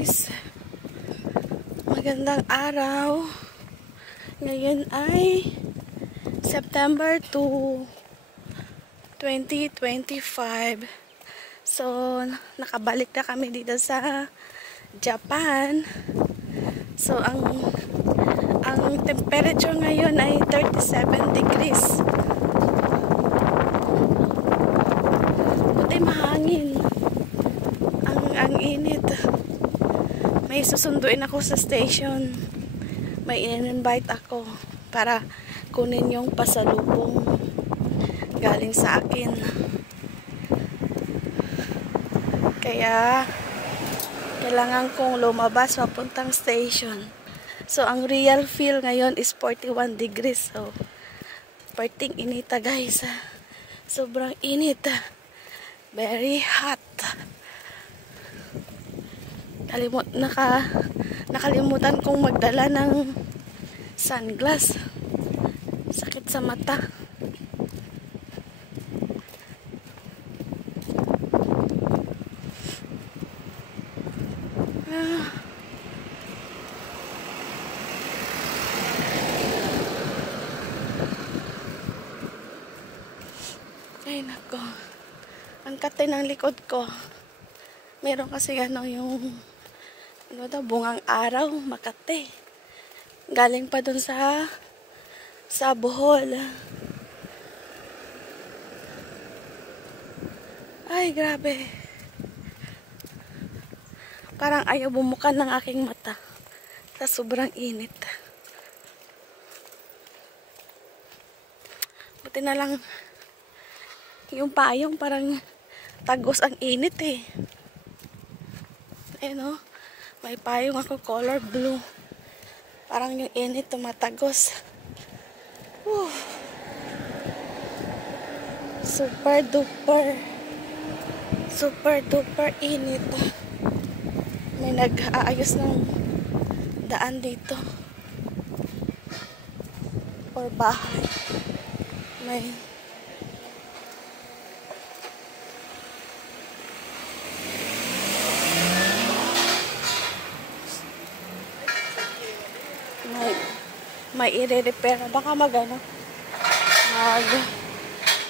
guys, magandang araw. Ngayon ay September 2, 2025. So, nakabalik na kami dito sa Japan. So, ang temperature ngayon ay 37 degrees. Buti mahangin. Ang init. May susunduin ako sa station. May in-invite ako para kunin yung pasalubong galing sa akin. Kaya kailangan kong lumabas papuntang station. So ang real feel ngayon is 41 degrees. So parting inita guys. Sobrang init. Very hot. Nakalimutan kong magdala ng sunglass. Sakit sa mata. Ay nako. Ang kate ng likod ko. Meron kasi yung bungang araw, Makate. Galing pa dun sa Bohol. Ay, grabe. Parang ayaw bumukan ng aking mata. Sa sobrang init. Buti na lang yung payong parang tagos ang init eh. Ayun o. May payong ako color blue. Parang yung init tumatagos. Whew. Super duper init. May nag-aayos ng daan dito. Or bahay. May i-repair. Baka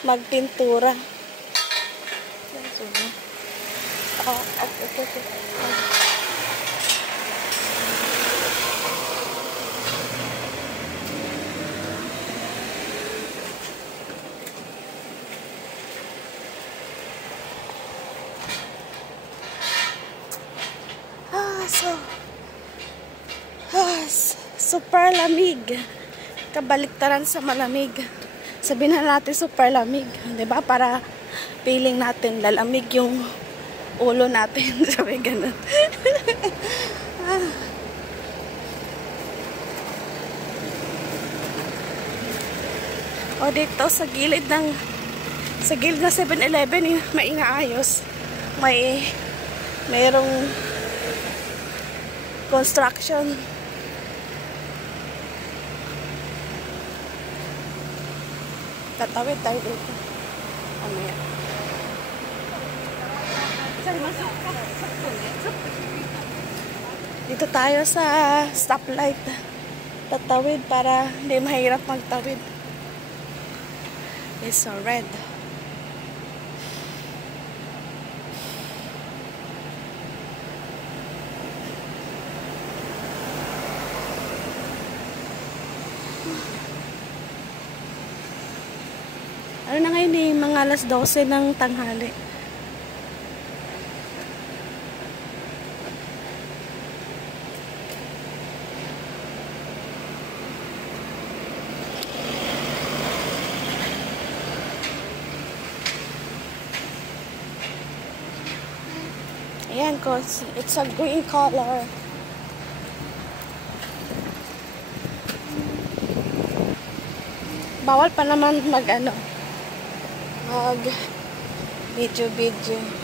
magpintura. Okay. Super lamig. Kabaliktaran sa malamig. Sabihin na natin super lamig. Diba? Para feeling natin lalamig yung ulo natin. Sabi ganun. O dito sa gilid ng 7-Eleven may inaayos. Mayroong construction. Tatawid tayo dito. Ano yan? Dito tayo sa stoplight. Tatawid para hindi mahirap magtawid. It's so red. Ano na ngayon eh, mga alas 12 ng tanghali. Ayan, cause it's a green color. Bawal pa naman mag video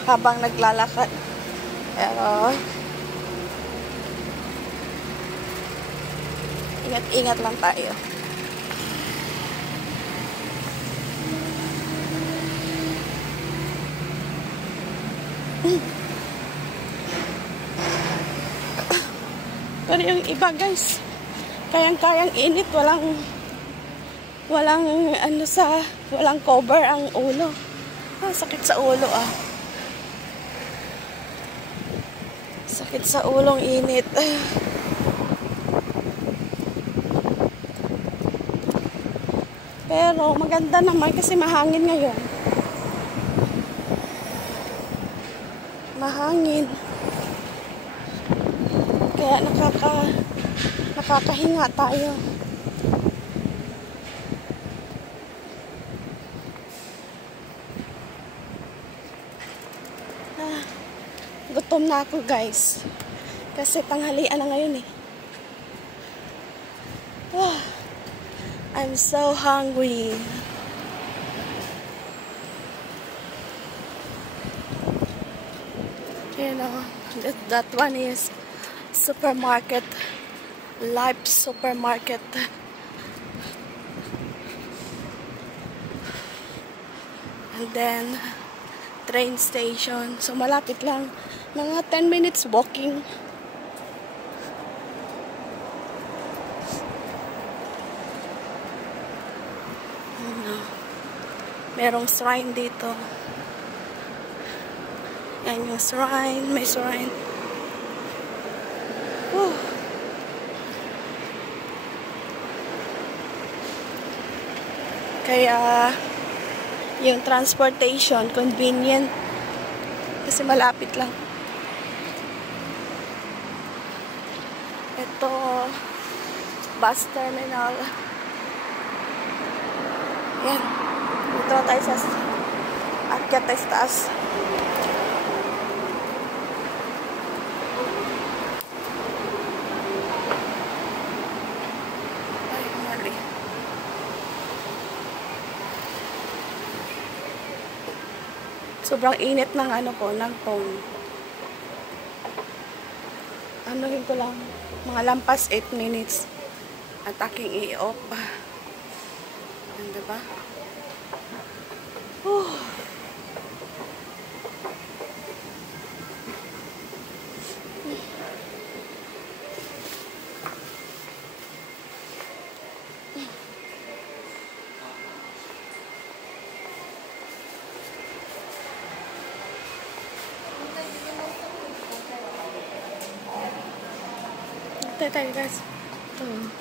habang naglalakad. Pero ingat lang tayo. Pero yung iba guys, kayang-kayang init, walang walang cover ang ulo. Sakit sa ulo ah. Sakit sa ulong init. Pero maganda naman kasi mahangin ngayon. Mahangin. Kaya nakakahinga tayo. Gutom na ako guys. Kasi tanghalian na ngayon eh. I'm so hungry. You know, that one is supermarket. Life supermarket. And then train station. So malapit lang. Mga 10 minutes walking. Merong shrine dito. Yan yung shrine. May shrine. Kaya yung transportation convenient. Kasi malapit lang. Ito bus terminal. Yan. Dito tayo sa akyat tayo sa taas. Ay, mali. Sobrang init ng ng phone. Anuhin ko lang. Mga lampas 8 minutes. At aking i-off. Yan, diba? Tayo guys. Ito.